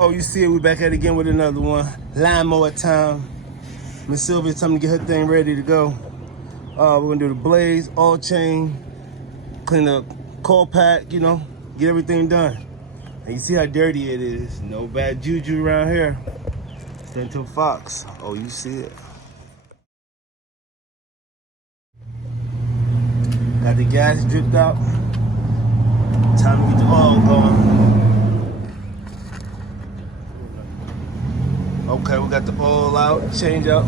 Oh, you see it, we back at it again with another one. Lawnmower time. Miss Sylvia's time to get her thing ready to go. We're gonna do the blades, oil chain, clean the coil pack, you know, get everything done. And you see how dirty it is. No bad juju around here. Sent to a fox. Oh, you see it. Got the gas dripped out. Time to get the oil going. Okay, we got the oil out, change out.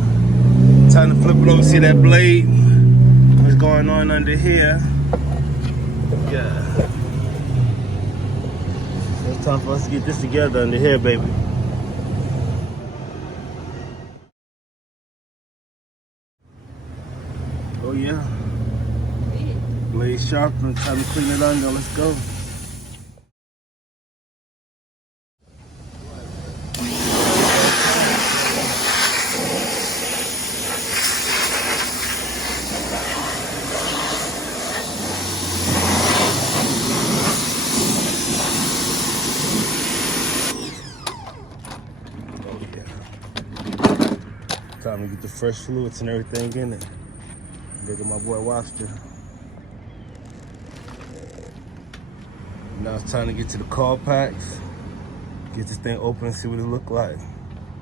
Time to flip it over, see that blade? What's going on under here? Yeah. So it's time for us to get this together under here, baby. Oh yeah. Blade sharpen, time to clean it under, let's go. Time to get the fresh fluids and everything in it. Look at my boy Wobster. Now it's time to get to the coil packs. Get this thing open and see what it look like.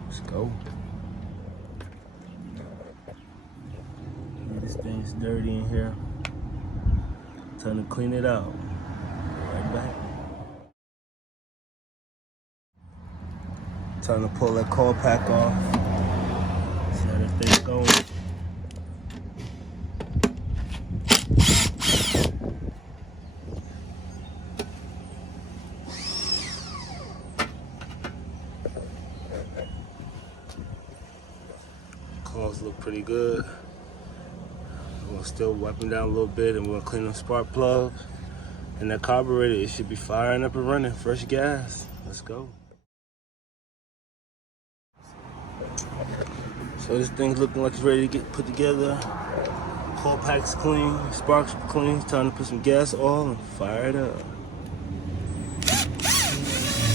Let's go. Yeah, this thing's dirty in here. Time to clean it out. Right back. Time to pull that coil pack off. See how this thing's going. Coils look pretty good. We're gonna still wipe them down a little bit, and we're gonna clean the spark plugs. And that carburetor, it should be firing up and running. Fresh gas. Let's go. So this thing's looking like it's ready to get put together. Coil pack's clean, sparks clean. It's time to put some gas oil and fire it up.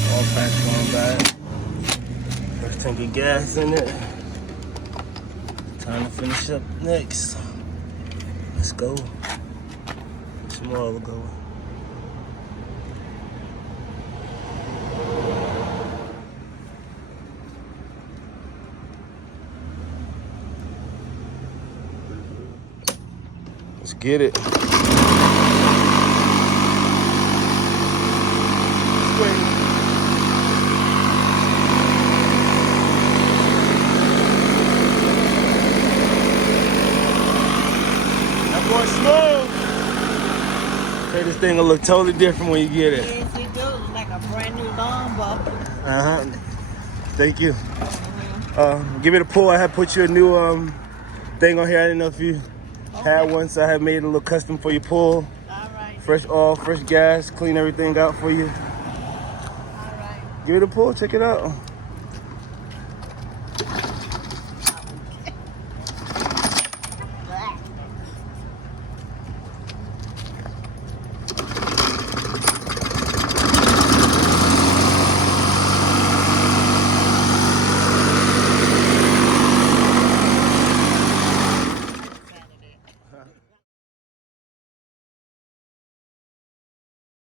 Coil pack's going back. First tank of gas in it. Time to finish up next. Let's go. Some more oil going. Let's get it. That boy smooth. Okay, this thing will look totally different when you get it. Yes, it does. Like a brand new lawnmower. Uh-huh. Thank you. Give it a pull. I had put you a new thing on here. I didn't know if you had one, so I had made a little custom for your pull. Alright. Fresh oil, fresh gas, clean everything out for you. Alright. Give it a pull, check it out.